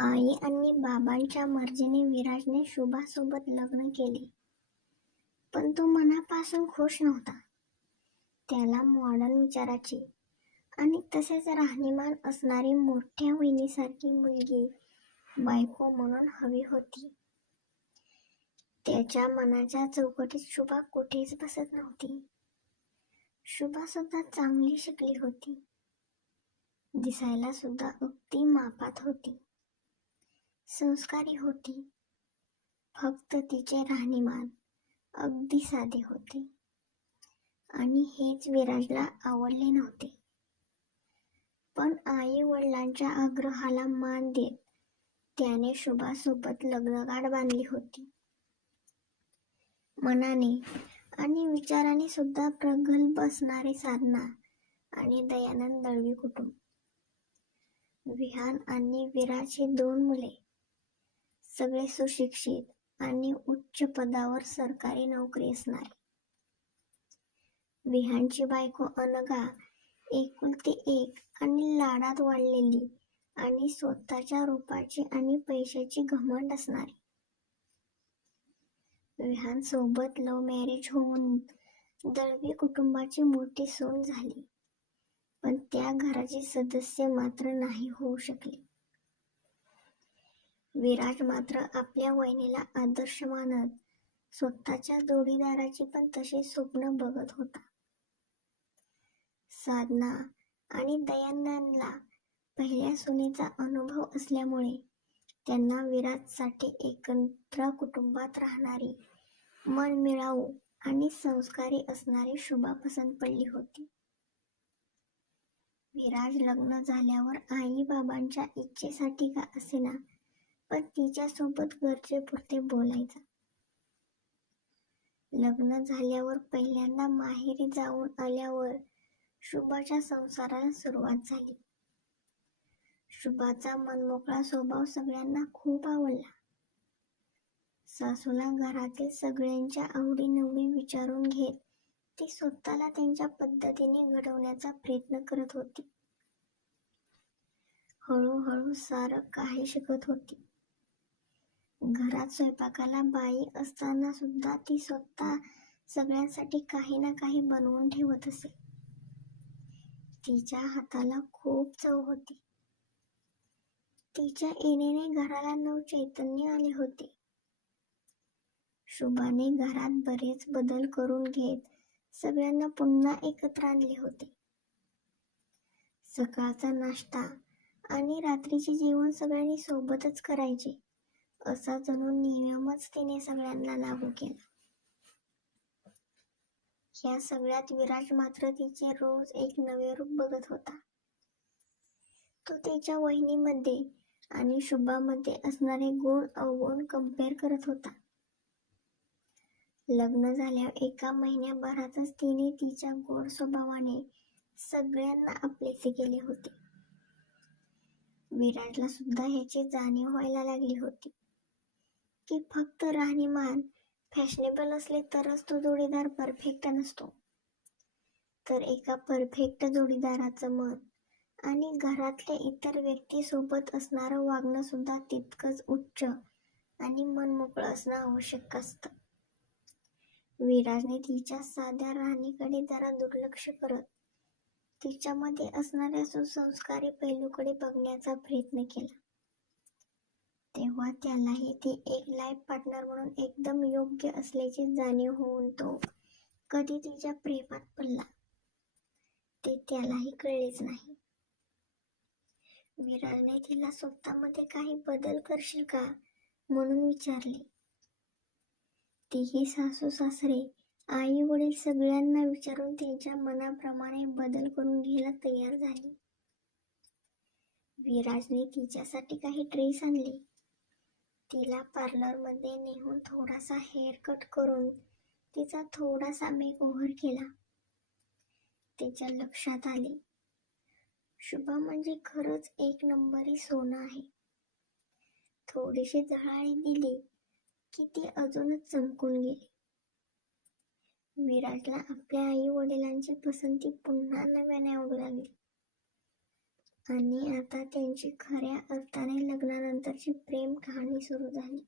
आई आणि बाबांच्या मर्जीने विराजने शुभासोबत लग्न केले. पण तो मनापासून खुश नव्हता. त्याला मॉडर्न विचाराची आणि तसेच राहणीमान असणारी मोठ्या वहिनीसारखी मुलगी बायको म्हणून हवी होती. त्याच्या मनाच्या चौकटीत शुभा कुठेच बसत नव्हती. शुभा सुद्धा चांगली शिकली होती. दिसायला सुद्धा अगदी मापात होती. संस्कारी होती. फक्त तिचे राहणीमान अगदी साधे होते. आणि हेच विराजला आवडले नव्हते. पण आई वडिलांच्या आग्रहाला मान देत त्याने शुभासोबत लग्नगाठ बांधली होती. मनाने आणि विचाराने सुद्धा प्रगल्भ असणारी साधना आणि दयानंद दळवी कुटुंब. विहान आणि विराज ही दोन मुले सगळे सुशिक्षित आणि उच्च पदावर सरकारी नोकरी असणारे. विहानची बायको अनगा एकुलती एक आणि लाडात वाढलेली आणि स्वतःच्या रूपाची आणि पैशाची घमंड असणारी. विहान सोबत लव्ह मॅरेज होऊन दळवी कुटुंबाची मोठी सून झाली. पण त्या घराचे सदस्य मात्र नाही होऊ शकले. विराज मात्र आपल्या वहिनीला आदर्श मानत स्वतःच्या जोडीदाराची पण तशी स्वप्न बघत होता. साधना आणि दयानंदला पहिल्या सुनेचा अनुभव असल्यामुळे त्यांना विराजसाठी एकत्र कुटुंबात राहणारी मन मिळावू आणि संस्कारी असणारी शुभा पसंत पडली होती. विराज लग्न झाल्यावर आई बाबांच्या इच्छेसाठी का असेना पण तिच्यासोबत गरजेपुरते बोलायचा. लग्न झाल्यावर पहिल्यांदा माहेरी जाऊन आल्यावर शुभाच्या संसाराला सुरुवात झाली. शुभाचा मनमोकळा स्वभाव सगळ्यांना खूप आवडला. सासूला घरातील सगळ्यांच्या आवडीनिवडी विचारून घेत ती स्वतःला त्यांच्या पद्धतीने घडवण्याचा प्रयत्न करत होती. हळूहळू सारं काही शिकत होती. घरात स्वयंपाकाला बाई असताना सुद्धा ती स्वतः सगळ्यांसाठी काही ना काही बनवून ठेवत असे. तिच्या हाताला खूप चव होती. तिच्या येण्याने घराला नव चैतन्य आले होते. शुभाने घरात बरेच बदल करून घेत सगळ्यांना पुन्हा एकत्र आणले होते. सकाळचा नाश्ता आणि रात्रीचे जेवण सगळ्यांनी सोबतच करायचे. असा जणू नियमच तिने सगळ्यांना लागू केला. या सगळ्यात विराज मात्र तिचे रोज एक नवे रूप बघत होता. तो तिच्या वहिनीमध्ये आणि शुभामध्ये असणारे गुण अवगुण कंपेअर करत होता. लग्न झाल्यावर एका महिन्याभरातच तिने तिच्या गोड स्वभावाने सगळ्यांना आपलेसे केले होते. विराजला सुद्धा ह्याची जाणीव व्हायला लागली होती. की फक्त राहणीमान फॅशनेबल असले तरच तो जोडीदार परफेक्ट नसतो. तर एका परफेक्ट जोडीदाराचं मन आणि घरातल्या इतर व्यक्तीसोबत असणारं वागणं सुद्धा तितकंच उच्च आणि मन मोकळं असणं आवश्यक असतं. विराजने तिच्या साध्या राहणीकडे जरा दुर्लक्ष करत तिच्यामध्ये असणाऱ्या सुसंस्कारी पैलूकडे बघण्याचा प्रयत्न केला. तेव्हा त्यालाही ती एक लाईफ पार्टनर म्हणून एकदम योग्य असल्याची जाणीव होऊन तो कधी तिच्या प्रेमात पडला ते त्यालाही कळलेच नाही. विराजने तिला स्वतःमध्ये काही बदल करशील का? म्हणून विचारले. तिही सासू सासरे आई वडील सगळ्यांना विचारून त्यांच्या मनाप्रमाणे बदल करून घ्यायला तयार झाली. विराजने तिच्यासाठी काही ड्रेस आणले. तिला पार्लरमध्ये नेऊन थोडासा हेअर कट करून तिचा थोडासा मेक ओव्हर केला. तिच्या लक्षात आले. शुभा म्हणजे खरंच एक नंबरी सोनं आहे. थोडीशी झळाळी दिली की ती अजूनच चमकून गेली. विराटला आपल्या आई वडिलांची पसंती पुन्हा नव्याने आवडू लागली. आणि आता त्यांची खऱ्या अर्थाने लग्नानंतरची प्रेम कहाणी सुरू झाली.